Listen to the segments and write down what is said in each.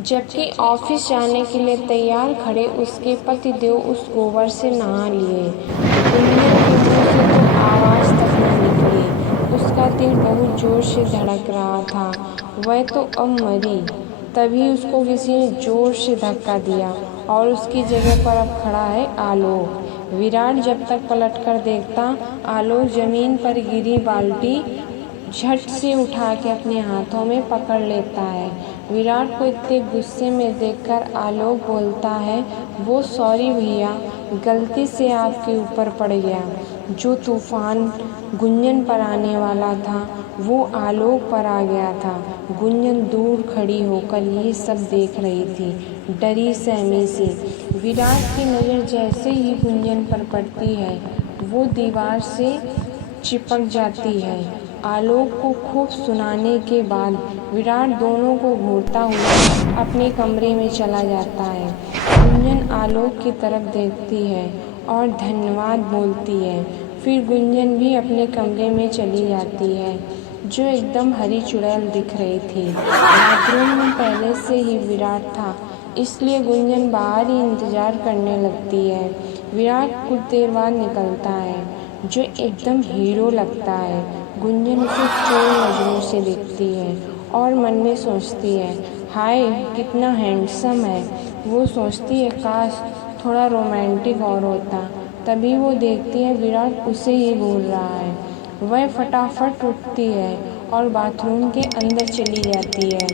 जबकि ऑफिस जाने के लिए तैयार खड़े उसके पतिदेव उस गोबर से नहा लिए। गुंजन के मुंह से तो आवाज़ तक न निकली। उसका दिल बहुत जोर से धड़क रहा था। वह तो अब मरी। तभी उसको किसी ने जोर से धक्का दिया और उसकी जगह पर अब खड़ा है आलोक। विराट जब तक पलटकर देखता, आलोक जमीन पर गिरी बाल्टी झट से उठा के अपने हाथों में पकड़ लेता है। विराट को इतने गुस्से में देखकर आलोक बोलता है, वो सॉरी भैया, गलती से आपके ऊपर पड़ गया। जो तूफान गुंजन पर आने वाला था वो आलोक पर आ गया था। गुंजन दूर खड़ी होकर ये सब देख रही थी, डरी सहमी सी। विराट की नज़र जैसे ही गुंजन पर पड़ती है वो दीवार से चिपक जाती है। आलोक को खूब सुनाने के बाद विराट दोनों को घूरता हुआ अपने कमरे में चला जाता है। गुंजन आलोक की तरफ देखती है और धन्यवाद बोलती है। फिर गुंजन भी अपने कमरे में चली जाती है, जो एकदम हरी चुड़ैल दिख रही थी। बाथरूम में पहले से ही विराट था, इसलिए गुंजन बाहर ही इंतज़ार करने लगती है। विराट कुछ देर बाद निकलता है, जो एकदम हीरो लगता है। गुंजन उसे चोर नज़रों से देखती है और मन में सोचती है, हाय कितना हैंडसम है। वो सोचती है काश थोड़ा रोमांटिक और होता। तभी वो देखती है विराट उसे ही घूर रहा है। वह फटाफट उठती है और बाथरूम के अंदर चली जाती है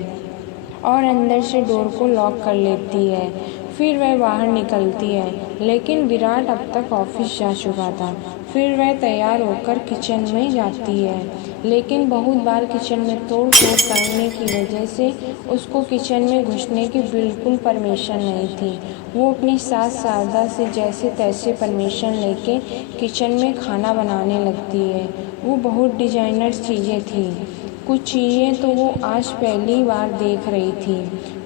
और अंदर से डोर को लॉक कर लेती है। फिर वह बाहर निकलती है, लेकिन विराट अब तक ऑफिस जा चुका था। फिर वह तैयार होकर किचन में जाती है, लेकिन बहुत बार किचन में तोड़ फोड़ करने की वजह से उसको किचन में घुसने की बिल्कुल परमिशन नहीं थी। वो अपनी सास शारदा से जैसे तैसे परमिशन लेके किचन में खाना बनाने लगती है। वो बहुत डिजाइनर चीज़ें थी। कुछ चीज़ें तो वो आज पहली बार देख रही थी।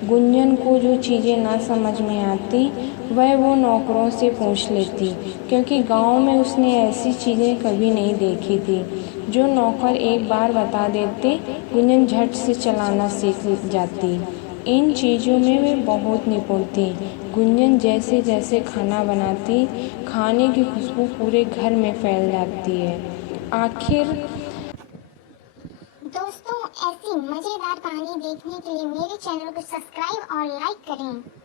गुंजन को जो चीज़ें ना समझ में आती वह वो नौकरों से पूछ लेती, क्योंकि गांव में उसने ऐसी चीज़ें कभी नहीं देखी थी। जो नौकर एक बार बता देते, गुंजन झट से चलाना सीख जाती। इन चीज़ों में वे बहुत निपुण थी। गुंजन जैसे जैसे खाना बनाती, खाने की खुशबू पूरे घर में फैल जाती है। आखिर दोस्तों, ऐसी मज़ेदार कहानी देखने के लिए मेरे चैनल को सब्सक्राइब और लाइक करें।